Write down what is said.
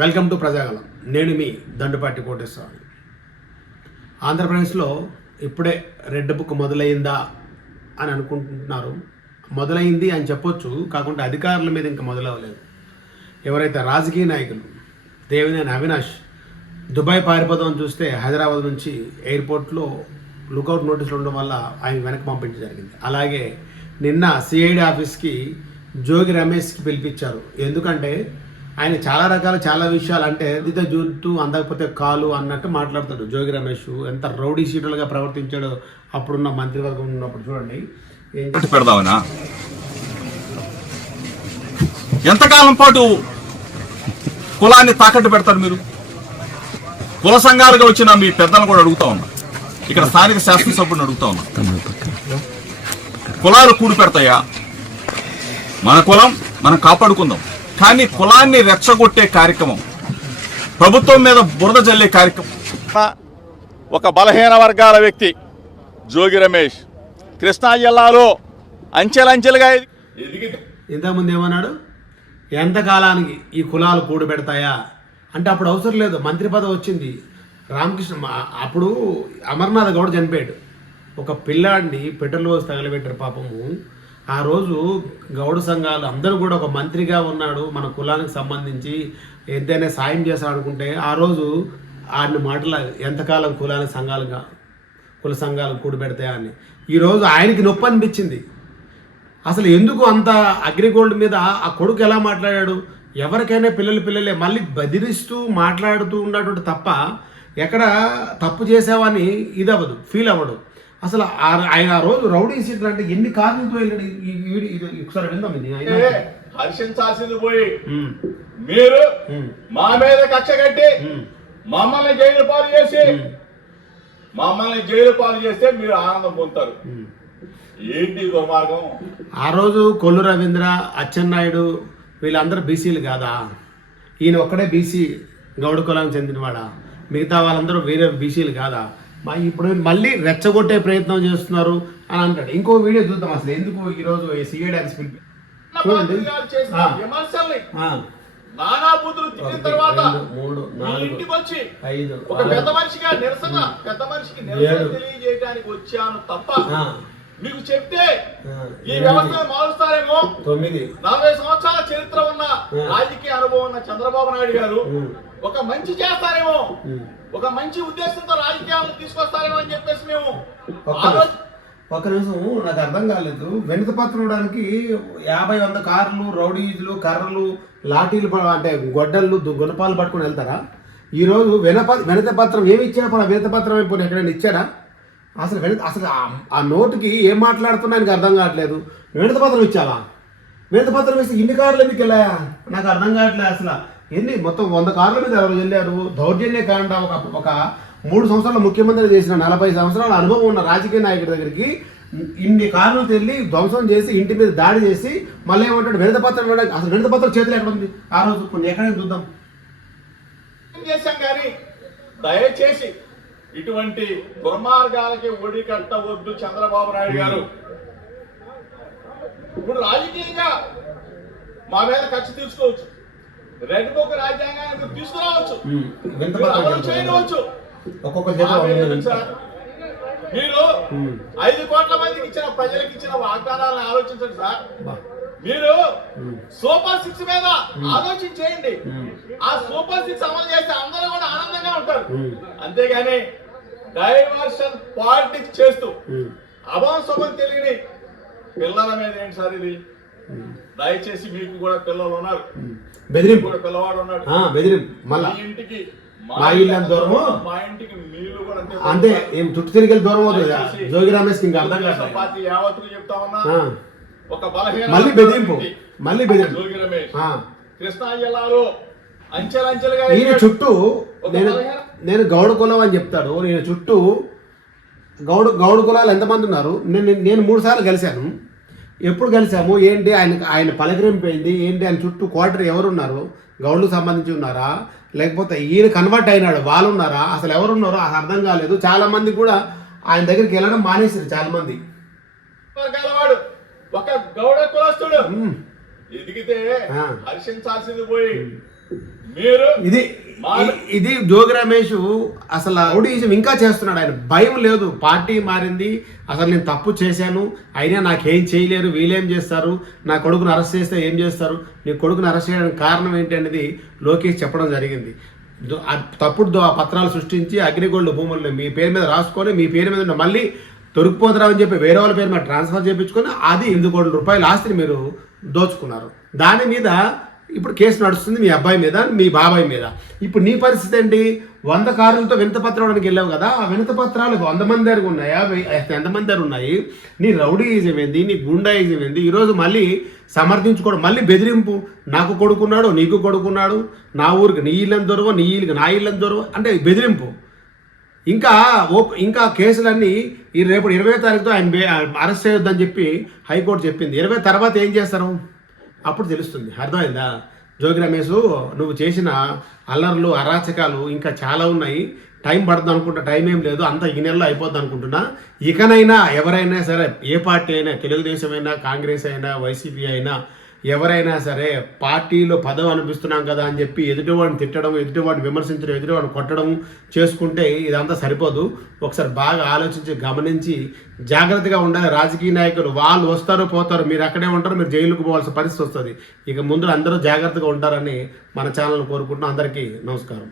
Welcome to Prajagalam. నేను మీ దండుపాటి కోటేశ్వరరావు. ఆంధ్రప్రదేశ్లో ఇప్పుడే రెడ్ బుక్ మొదలైందా అని అనుకుంటున్నారు. మొదలైంది అని చెప్పొచ్చు, కాకుండా అధికారుల మీద ఇంకా మొదలవ్వలేదు. ఎవరైతే రాజకీయ నాయకులు దేవినేని అవినాష్ దుబాయ్ పారిపోదామని చూస్తే హైదరాబాద్ నుంచి ఎయిర్పోర్ట్లో లుకౌట్ నోటీసులు ఉండడం వల్ల ఆయన వెనక్కి పంపించడం జరిగింది. అలాగే నిన్న సిఐడి ఆఫీస్కి జోగి రమేష్కి పిలిపించారు. ఎందుకంటే ఆయన చాలా విషయాలు అంటే దిత జుట్టు అందకపోతే కాలు అన్నట్టు మాట్లాడతాడు. జోగి రమేష్ ఎంత రౌడీ షీటర్గా ప్రవర్తించాడో అప్పుడున్న మంత్రివర్గం ఉన్నప్పుడు చూడండి. పెడదామనా ఎంతకాలం పాటు కులాన్ని తాకట్టు పెడతారు మీరు? కుల సంఘాలుగా వచ్చిన మీ పెద్దలను కూడా అడుగుతా ఉన్నా, ఇక్కడ స్థానిక శాసనసభ్యుని అడుగుతా ఉన్నా, కులాలు కూడి పెడతాయా? మన కులం మనం కాపాడుకుందాం, కానీ కులాన్ని రెచ్చగొట్టే కార్యక్రమం, ప్రభుత్వం మీద బురద జల్లే కార్యక్రమం. ఒక బలహీన వర్గాల వ్యక్తి జోగి రమేష్ కృష్ణా జిల్లాలో అంచెలంచెలుగా ఇంతకుముందు ఏమన్నాడు, ఎంతకాలానికి ఈ కులాలు కూడి పెడతాయా అంటే అప్పుడు అవసరం లేదు, మంత్రి పదవి వచ్చింది. రామకృష్ణ అప్పుడు అమర్నాథ్ గౌడ్ చనిపోయాడు. ఒక పిల్లాడిని పెట్రోల్ పోసి తగలబెట్టారు పాపము. ఆ రోజు గౌడ సంఘాలు అందరూ కూడా ఒక మంత్రిగా ఉన్నాడు, మన కులానికి సంబంధించి ఎంతైనా సాయం చేస్తాడు అనుకుంటే ఆ రోజు ఆయన మాటల ఎంతకాలం కుల సంఘాలు కూడిపెడతాయా అని. ఈరోజు ఆయనకి నొప్పి అనిపించింది. అసలు ఎందుకు అంత అగ్రిగోల్డ్ మీద ఆ కొడుకు ఎలా మాట్లాడాడు? ఎవరికైనా పిల్లలే మళ్ళీ బెదిరిస్తూ మాట్లాడుతూ ఉన్నటువంటి తప్ప ఎక్కడ తప్పు చేసావని ఇది అవ్వదు, ఫీల్ అవ్వడు. అసలు ఆయన ఆ రోజు రౌడీ సీట్లు అంటే ఎన్ని కార్లతో వెళ్ళాడు. ఒకసారి విందాం. హర్షించాల్సింది పోయి మీరు మా మీద కక్ష కట్టి మమ్మల్ని జైలు పాలు చేస్తే మీరు ఆనందం పొందుతారు. ఏంటి దుర్మార్గం? ఆ రోజు కొల్లు రవీంద్ర, అచ్చెన్నాయుడు వీళ్ళందరూ బీసీలు కాదా? ఈయన ఒక్కడే బీసీ గౌడ కులానికి చెందినవాడా? మిగతా వాళ్ళందరూ వేరే బీసీలు కాదా? ఇప్పుడు మళ్ళీ రెచ్చగొట్టే ప్రయత్నం చేస్తున్నారు అని అంటాడు. ఇంకో వీడియో చూద్దాం. అసలు ఎందుకు ఈరోజు సిఐడి ఆఫీస్ చూడండి. నానా బూతులు తిట్టిన తర్వాత 3, 4, 5, పెద్ద మనిషిగా నిరసన తెలియజేయడానికి వచ్చాను తప్ప మీకు చెప్తే ఈ వ్యవస్థను మారుస్తారేమో. 40 సంవత్సరాల చరిత్ర ఉన్న రాజకీయ అనుభవం ఉన్న చంద్రబాబు నాయుడు గారు ఒక మంచి చేస్తారేమో, ఒక మంచి ఉద్దేశంతో రాజకీయాలను తీసుకొస్తారేమో అని చెప్పేసి మేము ఒక నిమిషం నాకు అర్థం కాలేదు. వెనుక పత్రం ఇవ్వడానికి 50-100 కార్లు, రౌడీలు, కర్రలు, లాఠీలు అంటే గొడ్డళ్ళు, గుణపాలు పట్టుకుని వెళ్తారా? ఈరోజు వెనుక పత్రం ఏమి ఇచ్చాడా? వెనుక పత్రం అయిపోయి ఎక్కడైనా ఇచ్చాడా? అసలు ఆ నోటుకి ఏం మాట్లాడుతున్నా ఆయనకు అర్థం కావట్లేదు. వెనుక పత్రం ఇచ్చావా? వెనుక పత్రం ఇస్తే ఇన్ని కార్లు ఎందుకు వెళ్ళాయా? నాకు అర్థం కావట్లేదు. అసలు ఎన్ని మొత్తం 100 కార్ల మీద ఎవరు వెళ్ళారు? దౌర్జన్య కాండ. ఒక 3 సంవత్సరాల ముఖ్యమంత్రి చేసిన 40 సంవత్సరాల అనుభవం ఉన్న రాజకీయ నాయకుడి దగ్గరికి ఇన్ని కార్లు తెల్లి ధ్వంసం చేసి ఇంటి మీద దాడి చేసి మళ్ళీ ఏమంటాడు వెనుక పత్రం ఇవ్వడానికి? అసలు వెనుక పత్రం చేతులు ఎక్కడ ఉంది? ఆ రోజు కొన్ని ఎక్కడైనా చూద్దాం చేశాం. కానీ దయచేసి ఇటువంటి దుర్మార్గాలకి ఒడి కట్టవద్దు చంద్రబాబు నాయుడు గారు. ఇప్పుడు రాజకీయంగా మా మీద ఖర్చు తీసుకోవచ్చు, రెడ్ బుక్ రాజ్యాంగాన్ని తీసుకురావచ్చు, చేయవచ్చు. మీరు 5 కోట్ల మందికి ఇచ్చిన ప్రజలకు ఇచ్చిన వాగ్దానాలను ఆలోచించండి సార్. మీరు సూపర్ 6 మీద ఆలోచన చేయండి. ఆ సూపర్ 6 అమలు చేస్తే అందరూ కూడా ఆనందంగా ఉంటారు. అంతేగాని డైవర్షన్ పాలిటిక్స్ చేస్తూ అభంశుభం తెలియని పిల్లల మీద ఏంటి సార్ ఇది? దయచేసి మీకు కూడా పిల్లలు ఉన్నారు, బెదిరింపు కూడా పిల్లవాడు ఉన్నాడు, ఇంటికి మా ఇంటికి నీళ్లు కూడా అంతే. ఏం చుట్టూ తిరిగి దూరం అవుతుంది. జోగి రమేష్ అర్థం కాదు. పార్టీ యావత్తుకు చెప్తా ఉన్నా, ఒక బలహీన మళ్ళీ బెదిరింపు జోగి రమేష్ కృష్ణా జిల్లాలో అంచెలంచెలుగా ఈయన చుట్టూ నేను గౌడ కులం అని చెప్తాడు. నేను చుట్టూ గౌడ కులాలు ఎంతమంది ఉన్నారు? నేను 3 సార్లు కలిశాను. ఎప్పుడు కలిసాము ఏంటి? ఆయన పలకరింపోయింది ఏంటి? ఆయన చుట్టూ క్వార్టర్ ఎవరున్నారు? గౌడ్లకు సంబంధించి ఉన్నారా, లేకపోతే ఈయన కన్వర్ట్ అయినాడు వాళ్ళు ఉన్నారా? అసలు ఎవరున్నారో అది అర్థం కాలేదు. చాలా మంది కూడా ఆయన దగ్గరికి వెళ్ళడం మానేసారు. చాలా మంది ఒక గౌడ కులస్తుడు ఎదిగితే హర్షించాల్సింది పోయి మీరు ఇది ఇది జోగి రమేష్ అసలు రౌడీజం ఇంకా చేస్తున్నాడు. ఆయన భయం లేదు. పార్టీ మారింది, అసలు నేను తప్పు చేశాను, అయినా నాకేం చేయలేరు, వీళ్ళేం చేస్తారు, నా కొడుకుని అరెస్ట్ చేస్తే ఏం చేస్తారు, నీ కొడుకుని అరెస్ట్ చేయడానికి కారణం ఏంటి అనేది లోకేష్ చెప్పడం జరిగింది. తప్పుడు పత్రాలు సృష్టించి అగ్రిగోల్డ్ భూములను మీ పేరు మీద రాసుకొని మీ పేరు మీద మళ్ళీ దొరికిపోతారని చెప్పి వేరే వాళ్ళ పేరు మీద ట్రాన్స్ఫర్ చేయించుకొని అది 8 కోట్ల రూపాయల ఆస్తిని మీరు దోచుకున్నారు. దాని మీద ఇప్పుడు కేసు నడుస్తుంది మీ అబ్బాయి మీద, మీ బాబాయ్ మీద. ఇప్పుడు నీ పరిస్థితి ఏంటి? 100 కార్లతో వినతపత్రం ఇవ్వడానికి వెళ్ళావు కదా, ఆ వినతపత్రాలు 100 మంది దగ్గర ఉన్నాయా, ఎంతమంది దగ్గర ఉన్నాయి? నీ రౌడీయిజం ఏంది, నీ గుండాయిజం ఏంది? ఈరోజు మళ్ళీ సమర్థించుకోవడం, మళ్ళీ బెదిరింపు. నాకు కొడుకున్నాడు, నీకు కొడుకున్నాడు, నా ఊరికి నీ ఇల్లని దొరవ, నీ ఇల్లుకి నా ఇల్లని దొరవ అంటే బెదిరింపు. ఇంకా కేసులన్నీ రేపు 20వ తారీఖుతో ఆయన అరెస్ట్ చేయొద్దని చెప్పి హైకోర్టు చెప్పింది. 20 తర్వాత ఏం చేస్తారు అప్పుడు తెలుస్తుంది. అర్థమైందా? జోగి రమేష్, నువ్వు చేసిన అల్లర్లు అరాచకాలు ఇంకా చాలా ఉన్నాయి. టైం పడుతుంది అనుకుంటా, టైం ఏం లేదు, అంతా ఈ నెలలో అయిపోద్ది అనుకుంటున్నా. ఇకనైనా ఎవరైనా సరే, ఏ పార్టీ అయినా, తెలుగుదేశం అయినా, కాంగ్రెస్ అయినా, వైసీపీ అయినా, ఎవరైనా సరే పార్టీలో పదవి అనిపిస్తున్నాం కదా అని చెప్పి ఎదుటివాడిని తిట్టడం, ఎదుటివాడిని విమర్శించడం, ఎదుటివాడిని కొట్టడం చేసుకుంటే ఇదంతా సరిపోదు. ఒకసారి బాగా ఆలోచించి గమనించి జాగ్రత్తగా ఉండాలి. రాజకీయ నాయకులు వాళ్ళు వస్తారు పోతారు, మీరు అక్కడే ఉంటారు, మీరు జైలుకు పోవాల్సిన పరిస్థితి వస్తుంది. ఇక ముందు అందరూ జాగ్రత్తగా ఉంటారని మన ఛానల్ కోరుకుంటున్నాం. అందరికీ నమస్కారం.